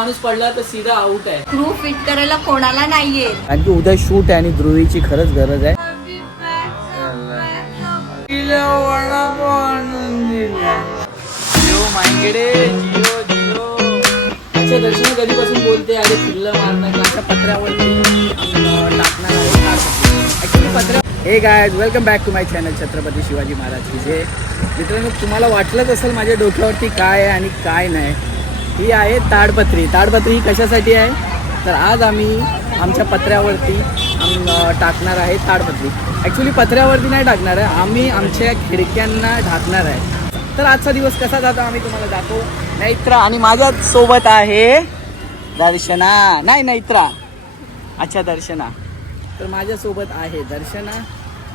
माणूस पडला तर सीधा आउट आहे. स्क्रू फिट करायला कोणाला नाहीये. आणखी उद्या शूट आहे आणि ध्रुवीची खरंच गरज आहे. अच्छा दर्शन कधीपासून बोलते अरे किल्ला मारणं का पत्र्यावरती टाकणार आहे. ऍक्च्युली पत्र्या हे guys welcome back to my channel Chhatrapati Shivaji Maharaj की जे मित्रांनो तुम्हाला वाटलंच असेल माझ्या डोक्यावरती काय आहे आणि काय नाही. ही आहे ताडपत्री. ताडपत्री ही कशासाठी आहे तर आज आम्ही आमच्या पत्र्यावरती टाकणार आहे ताडपत्री. ॲक्च्युली पत्र्यावरती नाही टाकणार आहे, आम्ही आमच्या खिडक्यांना ढाकणार आहे. तर आजचा दिवस कसा जातो आम्ही तुम्हाला दाखवू. नैत्रा आणि माझ्या सोबत आहे दर्शना. नाही नैत्रा, अच्छा दर्शना. तर माझ्यासोबत आहे दर्शना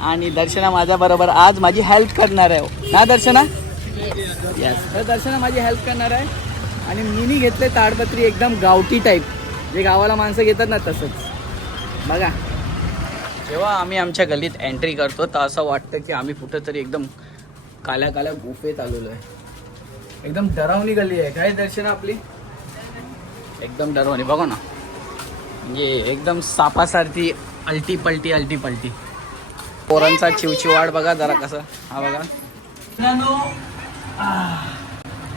आणि दर्शना माझ्याबरोबर आज माझी हेल्प करणार आहे ना दर्शना. यस, तर दर्शना माझी हेल्प करणार आहे आणि मीनी घेतले ताडपत्री एकदम गावठी टाईप, जे गावाला माणसं घेतात ना तसंच. बघा जेव्हा आम्ही आमच्या गल्लीत एंट्री करतो तर असं वाटतं की आम्ही कुठंतरी एकदम काल्या काल्या गुफेत आलेलो आहे. एकदम डरावणी गल्ली आहे काय दर्शना आपली, एकदम डरावणी. बघा ना म्हणजे एकदम सापासारखी अलटी पलटी. पोरांचा चिवचिवाड बघा जरा कसं. हा बघा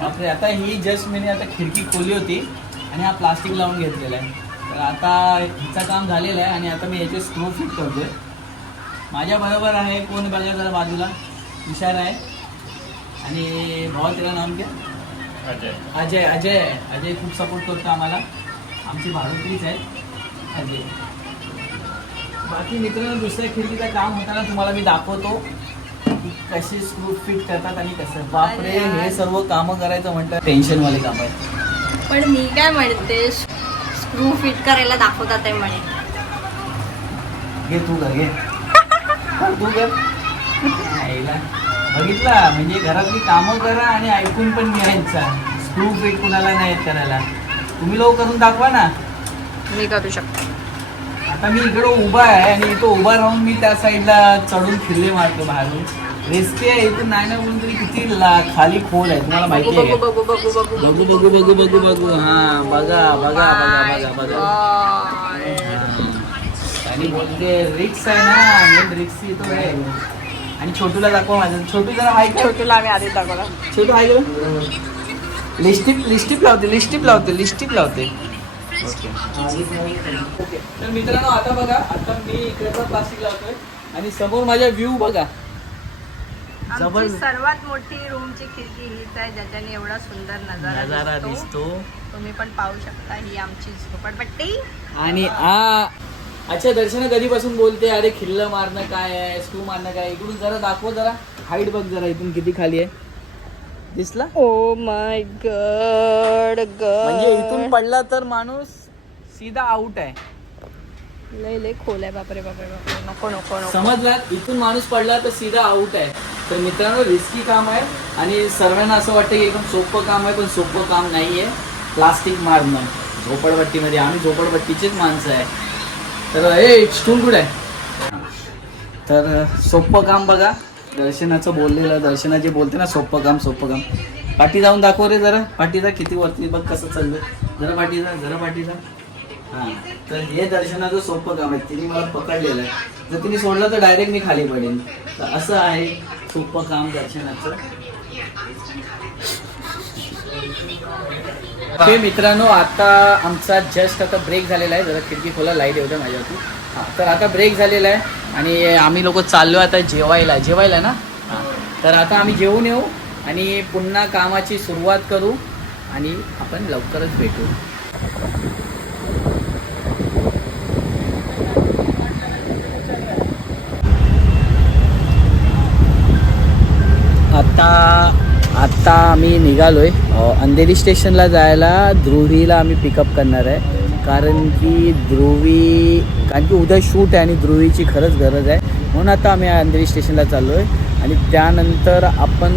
बापरे. आता ही जस्ट मी आता खिडकी खोली होती आणि हा प्लास्टिक लावून घेतलेला आहे. तर आता हिचं काम झालेलं आहे आणि आता मी याचे स्क्रू फिट करतोय. माझ्या बरोबर आहे कोण बघा जरा बाजूला, हुशार आहे आणि भाऊ त्याला नाम घ्या अजय खूप सपोर्ट करतो आम्हाला. आमची भाडोत्रीच आहे अजय. बाकी मित्रांनो दुसऱ्या खिडकीचं काम होताना तुम्हाला मी दाखवतो की कसे स्क्रू फिट करतात आणि कसं. बापरे हे सर्व कामं करायचं म्हटलं टेन्शनवाले काम आहे. पण मी काय म्हणते स्क्रू फिट करायला दाखवतात आहे म्हणे. घे तू कर, घे तू कर. बघितला म्हणजे घरातली कामं करा आणि ऐकून पण घ्यायचा. स्क्रू फिट कुणाला नाही येत करायला. तुम्ही लोक करून दाखवा ना. मी करू शकतो. आता मी इकडं उभा आहे आणि इथं उभा राहून मी त्या साईडला चढून खिल्ले मारतो बाहेरून. रिस्की आहे इथून नाही ना बोलून तरी किती खाली खोल आहे तुम्हाला माहिती आहे. बघू हा बघा आणि बोलते रिक्स आहे ना, मेन रिक्स इथं आहे. आणि छोटूला दाखवा माझं. छोटू जरा आहे का. छोटूला आम्ही आधी दाखवला. छोटू आहे का. लिस्टिप लावते. ओके तर मित्रांनो आता बघा, आता मी इकडे पण प्लास्टिक लावतोय आणि समोर माझ्या व्ह्यू बघा. आमची सर्वात मोठी रूमची खिडकी हीच आहे ज्याच्याने एवढा सुंदर नजारा दिसतो. तुम्ही पण पाहू शकता. ही आमची झोपडपट्टी. आणि अच्छा दर्शना कधीपासून बोलते अरे खिल्लं मारणं काय आहे, स्क्रू मारणं काय. इकडून जरा दाखव, जरा हाईट बघ जरा इथून किती खाली आहे. दिसला. Oh my God. म्हणजे इथून पडला तर माणूस सीधा आउट आहे. लय खोल आहे. बापरे नको. समजला. इथून माणूस पडला तर सीधा आउट आहे. तर मित्रांनो रिस्की काम आहे आणि सर्वांना असं वाटतं की एकदम सोपं काम आहे, पण सोपं काम नाही आहे प्लास्टिक मारणं झोपडपट्टीमध्ये. आम्ही झोपडपट्टीचेच माणसं आहे. तर हे स्टूल कुठे आहे. तर सोपं काम बघा दर्शनाचं बोललेलं. दर्शना जे बोलते ना सोपं काम. पाठी जाऊन दाखव रे जरा. पाठीचा किती वरती बघ कसं चाललं. जरा पाठीचा. हां तर हे दर्शनाचं सोपं काम आहे. तिने मला पकडलेलं आहे. जर तिने सोडलं तर डायरेक्ट मी खाली पडेन. तर असं आहे सोपं काम दर्शनाचं. ते मित्रांनो आता आमचा जस्ट आता ब्रेक झालेला आहे. जरा खिडकी खोला, लाईट येऊ द्या माझ्यावरती. हां तर आता ब्रेक झालेला आहे आणि आम्ही लोक चाललो आता जेवायला ना. हां तर आता आम्ही जेवून येऊ आणि पुन्हा कामाची सुरुवात करू आणि आपण लवकरच भेटू. आता आम्ही निघालोय अंधेरी स्टेशनला जायला. ध्रुवीला आम्ही पिकअप करणार आहे कारण की उद्या शूट आहे आणि ध्रुवीची खरंच गरज आहे. म्हणून आता आम्ही अंधेरी स्टेशनला चाललो आहे आणि त्यानंतर आपण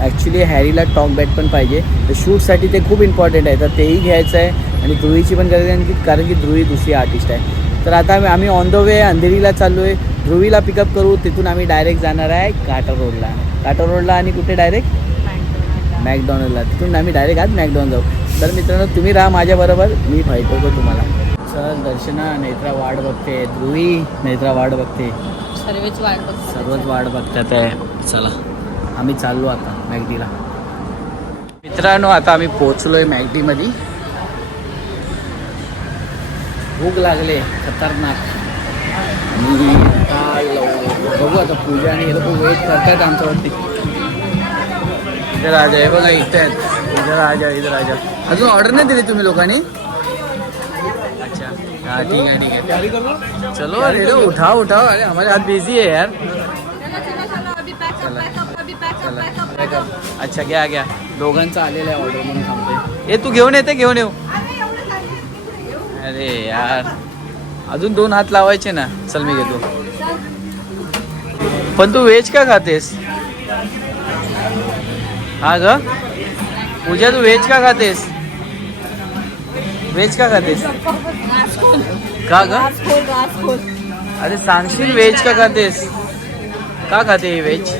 ॲक्च्युली हॅरीला टॉक बॅट पण पाहिजे. तर शूटसाठी ते खूप इम्पॉर्टंट आहे. तर तेही घ्यायचं आहे आणि ध्रुवीची पण गरज आहे कारण की ध्रुवी दुसरी आर्टिस्ट आहे. तर आता आम्ही ऑन द वे अंधेरीला चाललो आहे. ध्रुवीला पिकअप करू. तिथून आम्ही डायरेक्ट जाणार आहे काटर रोडला आणि कुठे डायरेक्ट मॅकडॉनल्डला. तिथून आम्ही डायरेक्ट आज मॅकडॉनल्ड जाऊ. तर मित्रांनो तुम्ही राहा माझ्याबरोबर, मी पाठवतो तुम्हाला. चल दर्शना, नेत्रा वाट बघते, ध्रुवी नेत्रा वाट बघते, सर्वच वाट बघतात. सर्वच वाट बघतात आहे. चला आम्ही चाललो आता मॅगडीला. मित्रांनो आता आम्ही पोहोचलोय मॅगडीमध्ये. भूक लागले खतरनाक. आणि आता बघू आता पूजा आणि हे लोक वेट करतात आमच्यावरती. इधर राजा आहे बघा, इथे आहेत. इधर राजा, इधर राजा. अजून ऑर्डर नाही दिली तुम्ही लोकांनी? अच्छा हाँ ठीक है ठीक है. चलो अरे उठाओ उठाओ, अरे हमारे हाथ बिजी है यार. अच्छा घ्या घ्या, दोघांचं आलेलं आहे ऑर्डर म्हणून सांगतोय. तू घेऊन येते, घेऊन येऊ. अरे यार अजून 2 हात लावायचे ना. चल मी घेतो. पण तू व्हेज का खातेस? हा ग पूजा, तू व्हेज का खातेस? व्हेज का खातेस? का ग? अरे सांगशील व्हेज का खातेस? का खाते हे व्हेज?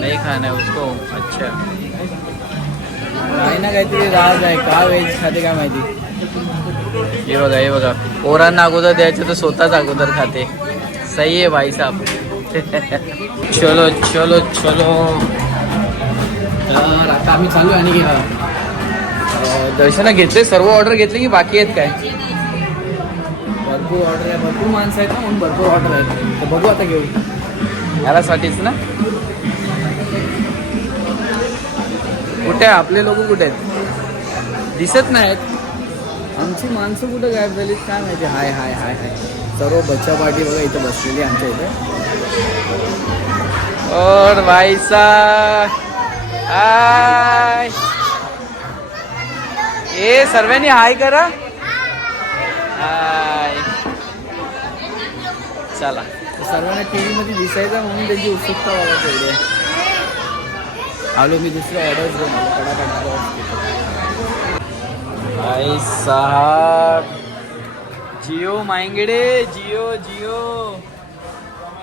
नाही खाना है उसको. अच्छा काही ना काहीतरी राज आहे. का व्हेज खाते काय माहिती. हे बघा हे बघा, पोरांना अगोदर द्यायचं तर स्वतःच अगोदर खाते. सही आहे भाई साहब. चलो चलो चलो. तर आता आम्ही चालू आणि दर्शना घेतले, सर्व ऑर्डर घेतले की बाकी आहेत काय? भरपूर ऑर्डर आहे, भरपूर माणसं आहेत ना म्हणून भरपूर ऑर्डर आहेत. तर बघू आता घेऊ. यालासाठीच ना. कुठे आहे आपले लोक? कुठे आहेत? दिसत नाहीत. आमची माणसं कुठं गायब झालीत काय माहिती. हाय हाय हाय हाय, सर्व बच्चा पार्टी बघा इथं बसलेली आमच्या इथे. और भाई साहब हाय, ए सर्वांनी हाय करा. हाय. चला सर्वांना टीव्ही मध्ये दिसायचं म्हणून त्यांची उत्सुकता बघा तेवढी. आलो मी दुसरे ऑर्डर्स घेऊन भाई साहब. जियो मांगड़े, जियो जियो.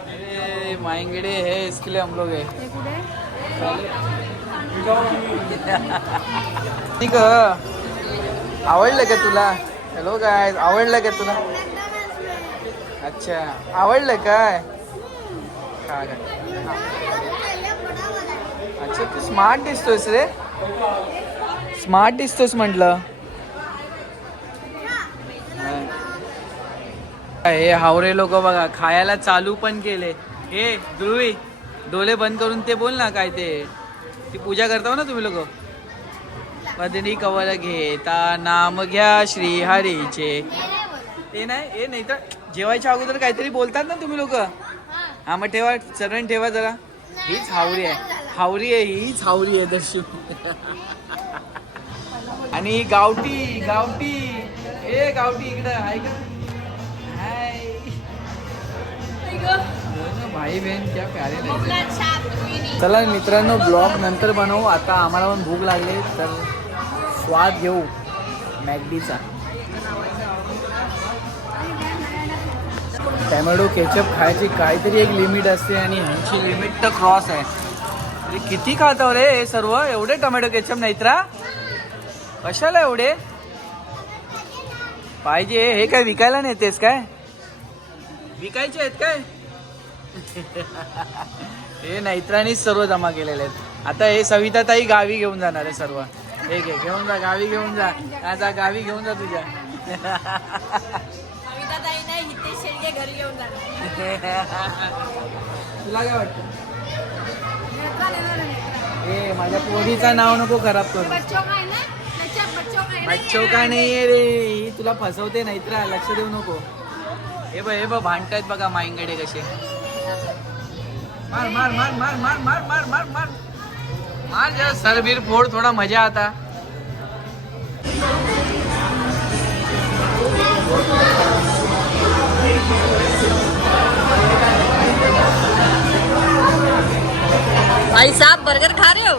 अरे मांगड़े है, इसके लिए हम लोग है. ठीक आवडलं का तुला? हॅलो गाय, आवडलं का तुला? अच्छा आवडलं काय? अच्छा तू स्मार्ट दिसतोस रे, स्मार्ट दिसतोस म्हटलं. हे हावरे लोक बघा खायला चालू पण केले. हे ध्रुवी डोळे बंद करून ते बोल ना काय ते. ती पूजा करता ना तुम्ही लोक. मदनी कवल घेता नाम घ्या श्री हरीचे. ते नाही हे नाही तर जेवायच्या अगोदर काहीतरी बोलतात ना तुम्ही लोक. हा मग ठेवा, चरण ठेवा जरा. हीच हावरी आहे, हावरी आहे, हीच हावरी आहे दर्शू. आणि गावठी गावठी, ए गावठी इकडं आहे का? भाई बहन क्या प्यारे लगते. चला मित्रांनो ब्लॉग नंतर बनवू. आता आम्हाला पण भूक लागली तर स्वाद घेऊ मॅगडीचा. टॅमॅटो केचप खायची काहीतरी एक लिमिट असते आणि ह्यांची लिमिट तर क्रॉस आहे. अरे किती खातो रे हे सर्व एवढे टोमॅटो केचप? नाहीत रा कशाला एवढे पाहिजे? हे काय विकायला नेतेस काय? विकायचे आहेत काय? हे नैत्रानीच सर्व जमा केलेले आहेत. आता हे सविता ताई गावी घेऊन जाणार आहे सर्व. हे घे, घेऊन जा गावी, घेऊन जा. आता गावी घेऊन जा तुझ्या. सविता ताई नाही, हितेश शेळके घरी घेऊन जाणार. तुला काय वाटतं? ए माझ्या पोरीचं नाव नको खराब करू. बच्चो का नाही रे, ही तुला फसवते नैत्रा, लक्ष देऊ नको. हे बघ भांडतायत बघा माईंगडे कसे. मार मार मार मार मार मार मार मार मार मार जरा सरबीर फोड, थोडा मजा आता. भाई साहब बर्गर खा रहे हो?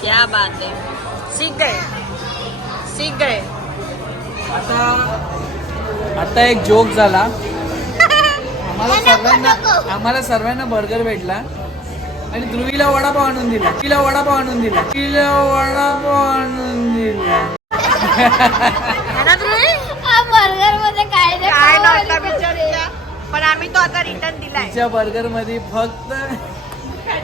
क्या बात है, सीख गए सीख गए. आता एक जोक झाला. आम्हाला सर्वांना बर्गर भेटला आणि ध्रुवीला वडापाव आणून दिला. तिला वडापाव आणून दिला. तिला वडापाव आणून बर्गर मध्ये काय काय नव्हता बिचारीला. पण आम्ही तो आता रिटर्न दिलाय. तिच्या बर्गर मध्ये फक्त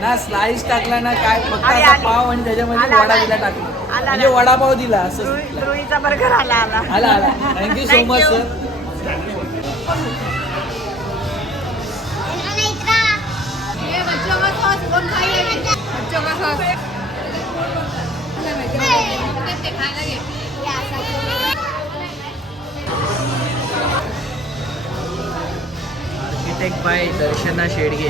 ना स्लाइस टाकला ना काय, फक्त आली, असा आली. पाव आणि त्याच्यामध्ये आला, वडा आला. दिला टाकला. आला, म्हणजे आला. वडापाव दिला असं. रुईचा बर्गर आला. आला आला. Thank you so Thank much you. Sir. Architect by Darshana Shedge.